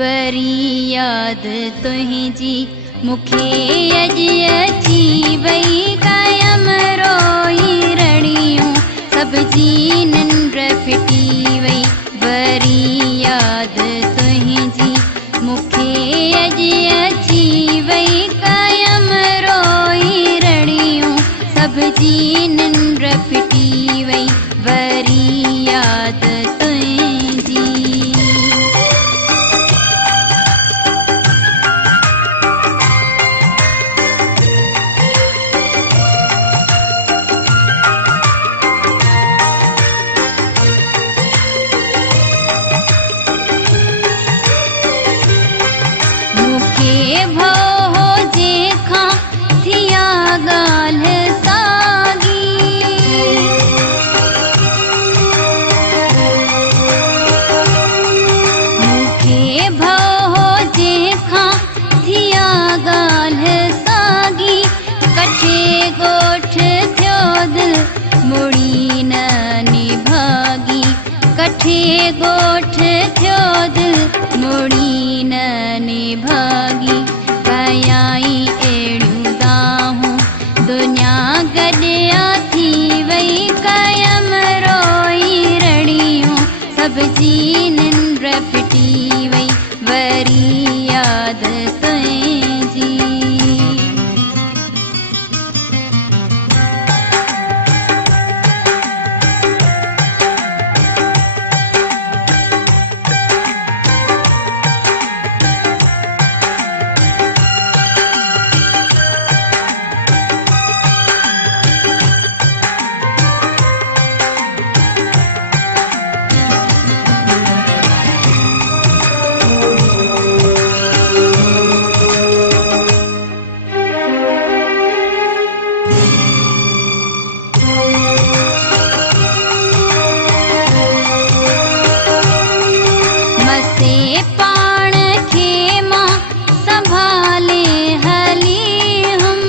वरी याद तुंहिंजी मूंखे अॼु अची वई कायम रोई रड़ियूं सभ जी निंड फिटी वई वरी याद तुंहिंजी मूंखे अॼु अची वई कायम रोई रड़ियूं सभ जी निंड फिटी वई वरी याद तुंहिंजी। मूंखे भउ जेखां थिया ॻाल्हि साॻी मूंखे भउ जेखां थिया ॻाल्हि साॻी कठे ॻोठ थियो दिलि मुड़ी न निभागी कठे ॻोठ थियो दिलि मुड़ी न निभागी कयाई अहिड़ियूं दाहूं दुनिया गॾिया थी वई कायम रोई रड़ियूं सभ जी निंड फिटी वई वरी याद तुंहिंजी। मसे पाण खे मां संभाले हली हम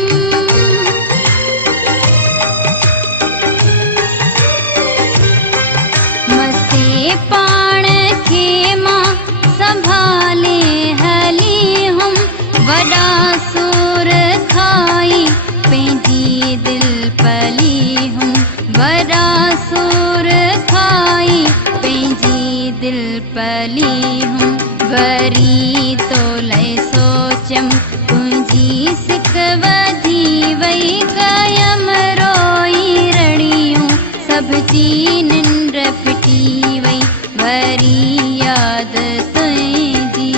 मसे पाण खे मां संभाले हली हम वॾा सूर खाई पंहिंजी दिलि पली हम वॾा सूर खाई पंहिंजी दिलि पली हूं वरी तो लय सोचम तुंहिंजी सिक वधी वई कायम रोई रड़ियूं सभ जी निंड फिटी वई वरी याद तुंहिंजी।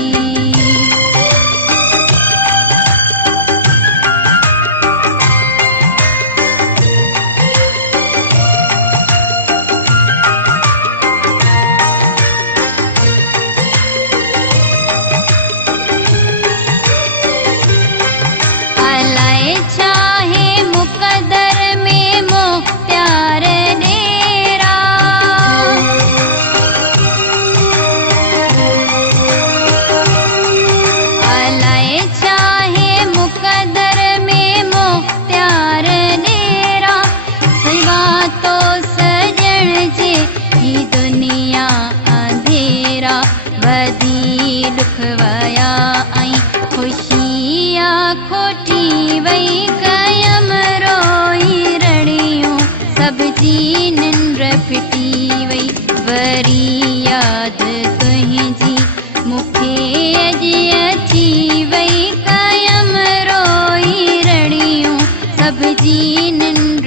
अलाए चाहे मुक़दर में मुख़्तियार ॾेरा अलाए चाहे मुक़दर में मुख़्तियार ॾेरा सिवा तो सॼण जे ही दुनिया अंधेरा वधी दुख वया ऐं ख़ुशिया खोटी वई कायम रोई रड़ियूं सभ जी निंड फिटी वई वरी याद तुंहिंजी मूंखे अॼु अची वई कायम रोई रड़ियूं सभ जी निंड